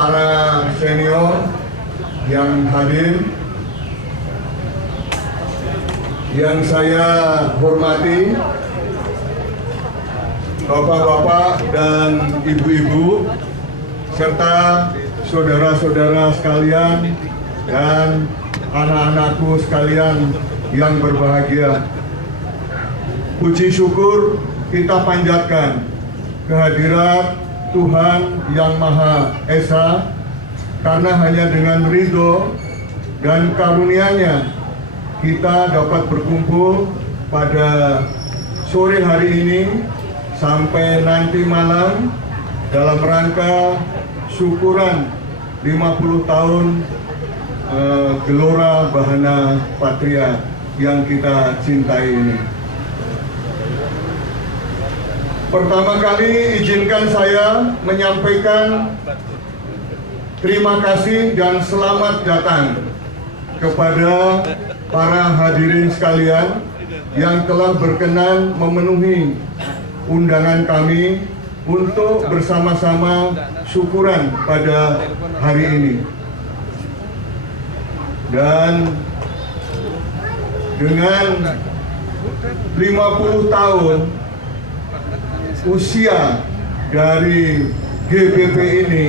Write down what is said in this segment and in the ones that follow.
para senior yang hadir, yang saya hormati, bapak-bapak dan ibu-ibu, serta saudara-saudara sekalian dan anak-anakku sekalian yang berbahagia. Puji syukur kita panjatkan kehadirat Tuhan Yang Maha Esa, karena hanya dengan ridho dan karunia-Nya kita dapat berkumpul pada sore hari ini sampai nanti malam dalam rangka syukuran 50 tahun Gelora Bahana Patria yang kita cintai ini. Pertama kali izinkan saya menyampaikan terima kasih dan selamat datang kepada para hadirin sekalian yang telah berkenan memenuhi undangan kami untuk bersama-sama syukuran pada hari ini. Dan dengan 50 tahun usia dari GBP ini,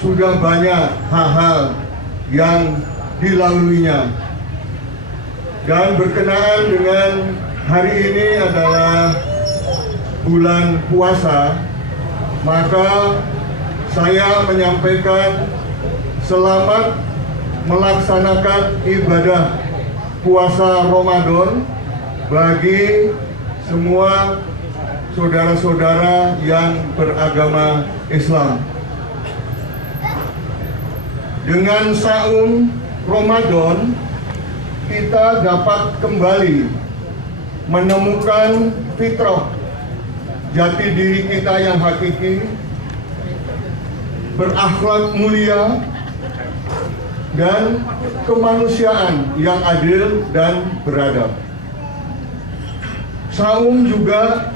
sudah banyak hal-hal yang dilaluinya. Dan berkenaan dengan hari ini adalah bulan puasa, maka saya menyampaikan selamat melaksanakan ibadah puasa Ramadan bagi semua saudara-saudara yang beragama Islam. Dengan saum Ramadan, kita dapat kembali menemukan fitrah jati diri kita yang hakiki, berakhlak mulia, dan kemanusiaan yang adil dan beradab. Saum juga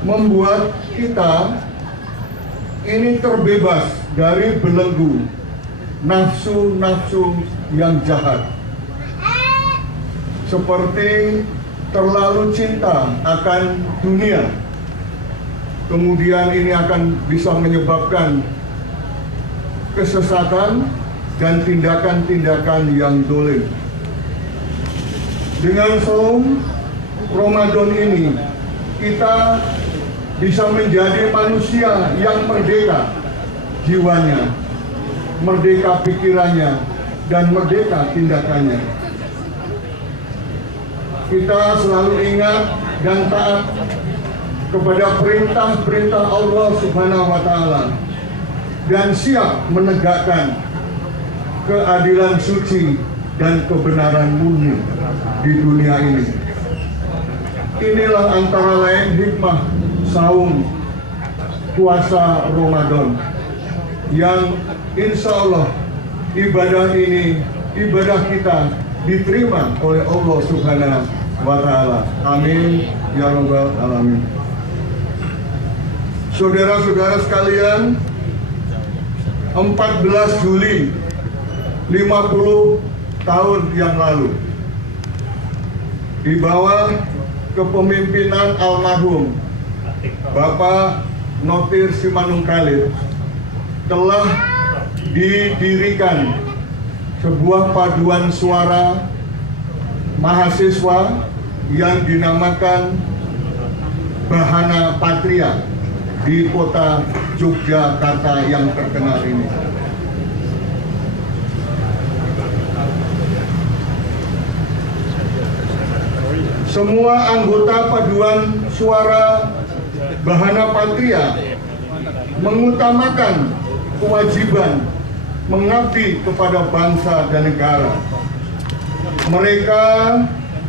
membuat kita ini terbebas dari belenggu nafsu-nafsu yang jahat, seperti terlalu cinta akan dunia. Kemudian ini akan bisa menyebabkan kesesatan dan tindakan-tindakan yang dolim. Dengan saum Ramadan ini, kita bisa menjadi manusia yang merdeka jiwanya, merdeka pikirannya, dan merdeka tindakannya. Kita selalu ingat dan taat kepada perintah-perintah Allah Subhanahu wa Ta'ala, dan siap menegakkan keadilan suci dan kebenaran murni di dunia ini. Inilah antara lain hikmah saum puasa Ramadan, yang insya Allah ibadah ini, ibadah kita diterima oleh Allah Subhanahu wa Ta'ala. Amin ya rabbal alamin. Saudara-saudara sekalian, 14 Juli 50 tahun yang lalu, di bawah kepemimpinan almarhum Bapak Notir Simanungkalit, telah didirikan sebuah paduan suara mahasiswa yang dinamakan Bahana Patria di kota Yogyakarta yang terkenal ini. Semua anggota paduan suara Bahana Patria mengutamakan kewajiban mengabdi kepada bangsa dan negara. Mereka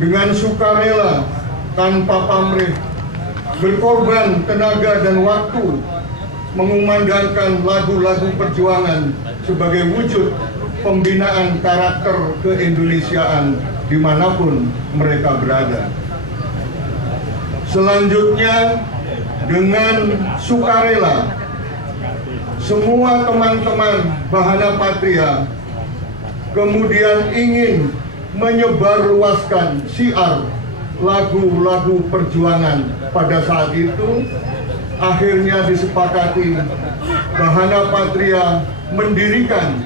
dengan sukarela, tanpa pamrih, berkorban tenaga dan waktu, mengumandangkan lagu-lagu perjuangan sebagai wujud pembinaan karakter keindonesiaan dimanapun mereka berada. Selanjutnya, dengan sukarela, semua teman-teman Bahana Patria kemudian ingin menyebarluaskan syiar lagu-lagu perjuangan pada saat itu, akhirnya disepakati Bahana Patria mendirikan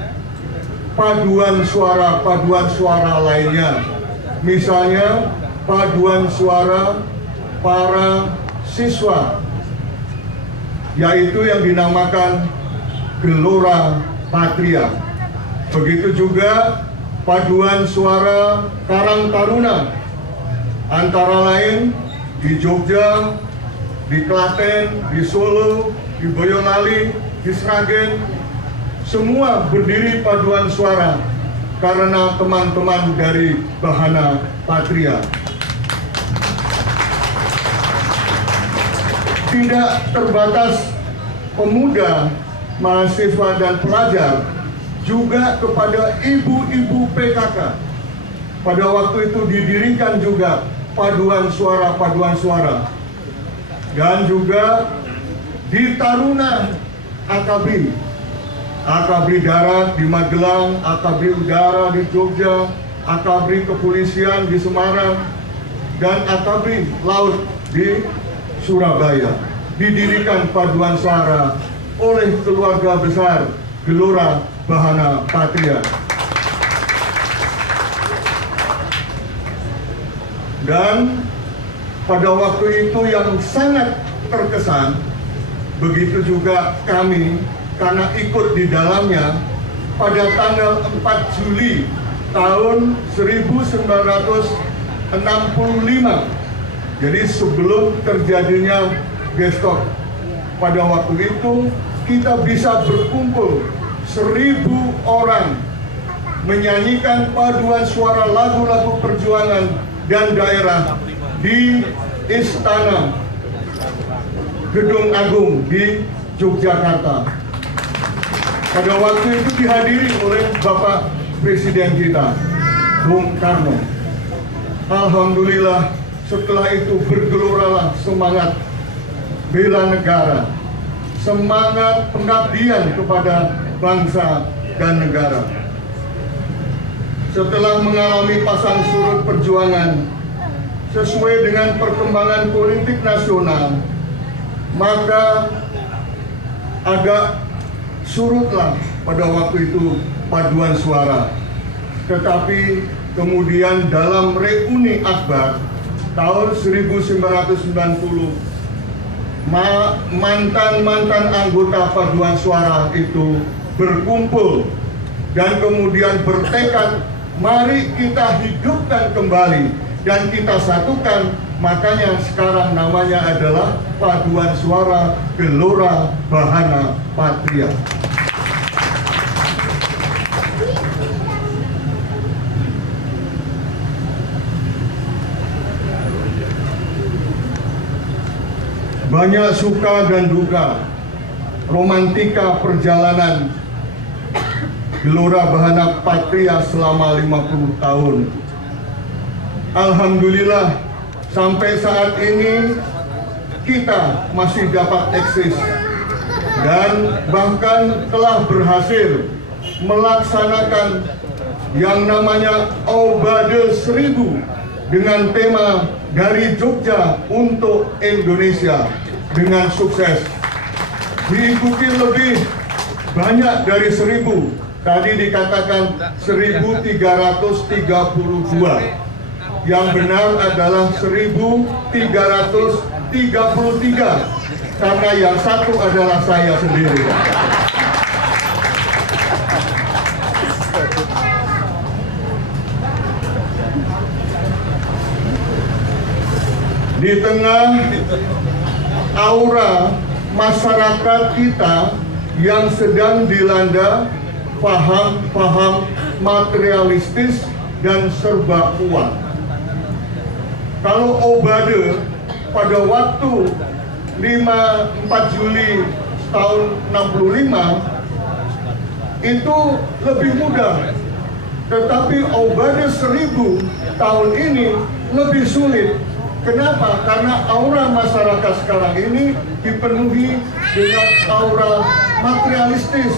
paduan suara lainnya, misalnya paduan suara para siswa, yaitu yang dinamakan Gelora Patria. Begitu juga paduan suara Karang Taruna, antara lain di Jogja, di Klaten, di Solo, di Boyolali, di Sragen, semua berdiri paduan suara karena teman-teman dari Bahana Patria. Tidak terbatas pemuda, mahasiswa, dan pelajar, juga kepada ibu-ibu PKK. Pada waktu itu didirikan juga paduan suara, dan juga di Taruna Akabri darat di Magelang, Akabri udara di Jogja, Akabri kepolisian di Semarang, dan Akabri laut di Surabaya. Didirikan paduan suara oleh keluarga besar Gelora Bahana Patria. Dan pada waktu itu yang sangat terkesan, begitu juga kami, karena ikut di dalamnya, pada tanggal 4 Juli tahun 1965, jadi sebelum terjadinya Gestok. Pada waktu itu kita bisa berkumpul 1.000 orang menyanyikan paduan suara lagu-lagu perjuangan dan daerah di Istana Gedung Agung di Yogyakarta. Pada waktu itu dihadiri oleh Bapak Presiden kita, Bung Karno. Alhamdulillah, setelah itu bergeloralah semangat bela negara, semangat pengabdian kepada bangsa dan negara. Setelah mengalami pasang surut perjuangan sesuai dengan perkembangan politik nasional, maka agak surutlah pada waktu itu paduan suara. Tetapi kemudian dalam reuni Akbar tahun 1990, mantan-mantan anggota paduan suara itu berkumpul dan kemudian bertekad, mari kita hidupkan kembali dan kita satukan. Makanya sekarang namanya adalah Paduan Suara Gelora Bahana Patria. Banyak suka dan duka, romantika perjalanan Gelora Bahana Patria selama 50 tahun. Alhamdulillah, sampai saat ini kita masih dapat eksis dan bahkan telah berhasil melaksanakan yang namanya Obade 1000 dengan tema Dari Jogja untuk Indonesia dengan sukses. Diikuti lebih banyak dari 1.000, tadi dikatakan 1.332. Yang benar adalah 1.333, karena yang satu adalah saya sendiri. Di tengah aura masyarakat kita yang sedang dilanda paham-paham materialistis dan serba kuat. Kalau Obade pada waktu 4 Juli tahun 65 itu lebih mudah, tetapi Obade 1000 tahun ini lebih sulit. Kenapa? Karena aura masyarakat sekarang ini dipenuhi dengan aura materialistis,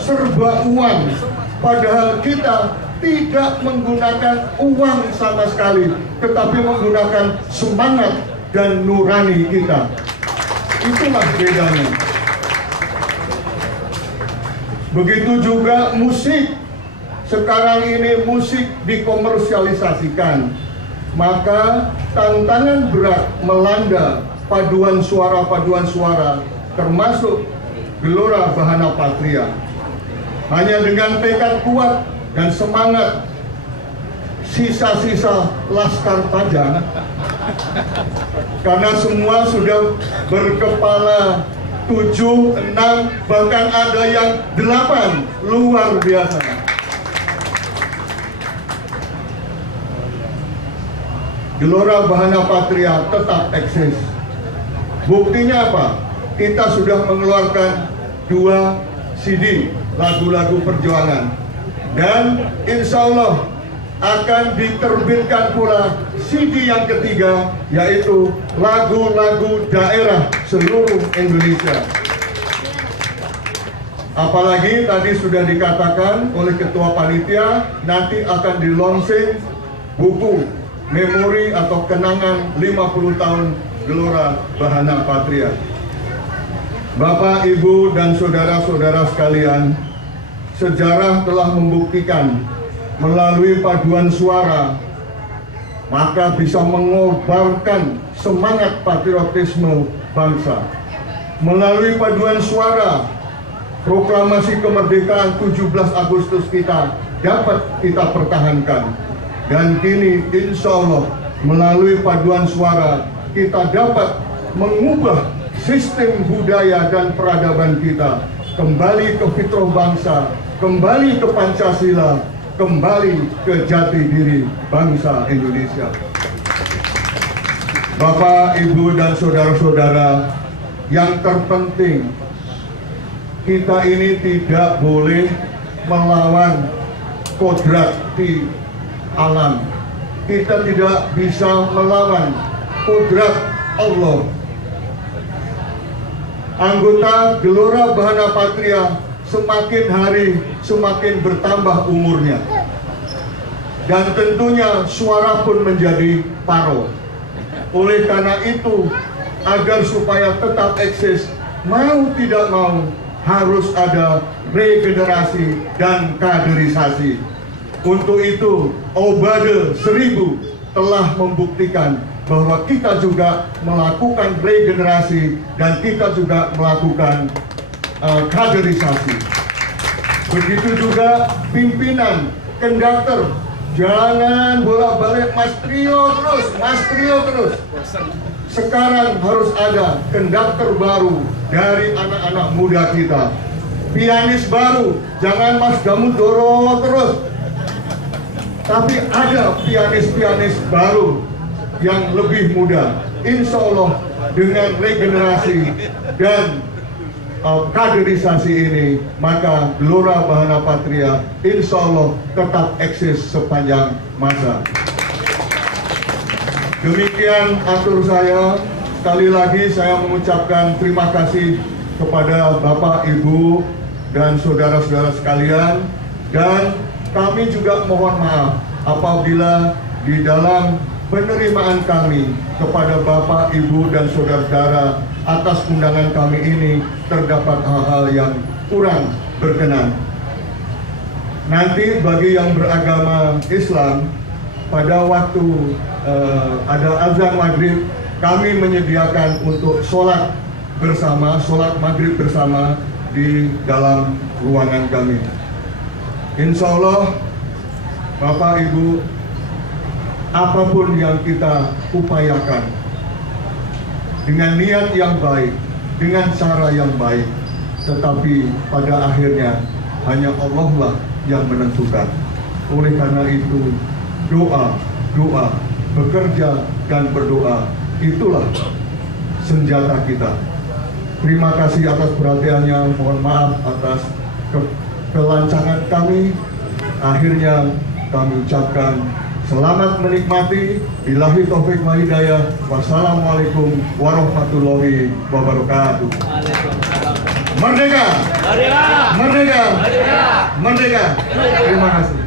serba uang. Padahal kita tidak menggunakan uang sama sekali, tetapi menggunakan semangat dan nurani kita. Itulah bedanya. Begitu juga musik. Sekarang ini musik dikomersialisasikan. Maka tantangan berat melanda paduan suara, termasuk Gelora Bahana Patria. Hanya dengan tekad kuat dan semangat sisa-sisa Laskar Pajang, karena semua sudah berkepala 7, 6, bahkan ada yang 8, luar biasa. Gelora Bahana Patria tetap eksis. Buktinya apa? Kita sudah mengeluarkan 2 CD lagu-lagu perjuangan, dan insya Allah akan diterbitkan pula CD yang ketiga, yaitu lagu-lagu daerah seluruh Indonesia. Apalagi tadi sudah dikatakan oleh Ketua Panitia, nanti akan di-launching buku memori atau kenangan 50 tahun Gelora Bahana Patria. Bapak, Ibu, dan saudara-saudara sekalian, sejarah telah membuktikan melalui paduan suara, maka bisa mengobarkan semangat patriotisme bangsa. Melalui paduan suara, proklamasi kemerdekaan 17 Agustus kita dapat kita pertahankan. Dan kini insya Allah melalui paduan suara kita dapat mengubah sistem budaya dan peradaban kita kembali ke fitrah bangsa, kembali ke Pancasila, kembali ke jati diri bangsa Indonesia. Bapak, Ibu, dan saudara-saudara, yang terpenting kita ini tidak boleh melawan kodrat di alam. Kita tidak bisa melawan kodrat Allah. Anggota Gelora Bahana Patria semakin hari semakin bertambah umurnya, dan tentunya suara pun menjadi paro. Oleh karena itu, agar supaya tetap eksis, mau tidak mau harus ada regenerasi dan kaderisasi. Untuk itu, Obade 1000 telah membuktikan bahwa kita juga melakukan regenerasi dan kita juga melakukan kaderisasi. Begitu juga pimpinan, konduktor, jangan bolak-balik Mas Trio terus. Sekarang harus ada konduktor baru dari anak-anak muda kita. Pianis baru, jangan Mas Gamudoro terus. Tapi ada pianis-pianis baru yang lebih muda. Insya Allah dengan regenerasi dan kaderisasi ini, maka Gelora Bahana Patria insya Allah tetap eksis sepanjang masa. Demikian atur saya. Sekali lagi saya mengucapkan terima kasih kepada Bapak, Ibu, dan saudara-saudara sekalian. Dan kami juga mohon maaf apabila di dalam penerimaan kami kepada Bapak, Ibu, dan saudara-saudara atas undangan kami ini terdapat hal-hal yang kurang berkenan. Nanti bagi yang beragama Islam, pada waktu ada azan maghrib, kami menyediakan untuk sholat bersama, sholat maghrib bersama di dalam ruangan kami. Insya Allah, Bapak, Ibu, apapun yang kita upayakan dengan niat yang baik, dengan cara yang baik, tetapi pada akhirnya hanya Allah lah yang menentukan. Oleh karena itu, doa, bekerja dan berdoa, itulah senjata kita. Terima kasih atas perhatiannya, mohon maaf atas kelancangan kami. Akhirnya kami ucapkan selamat menikmati. Billahi taufik wal hidayah. Wassalamualaikum warahmatullahi wabarakatuh. Merdeka! Merdeka! Merdeka! Merdeka! Merdeka! Terima kasih.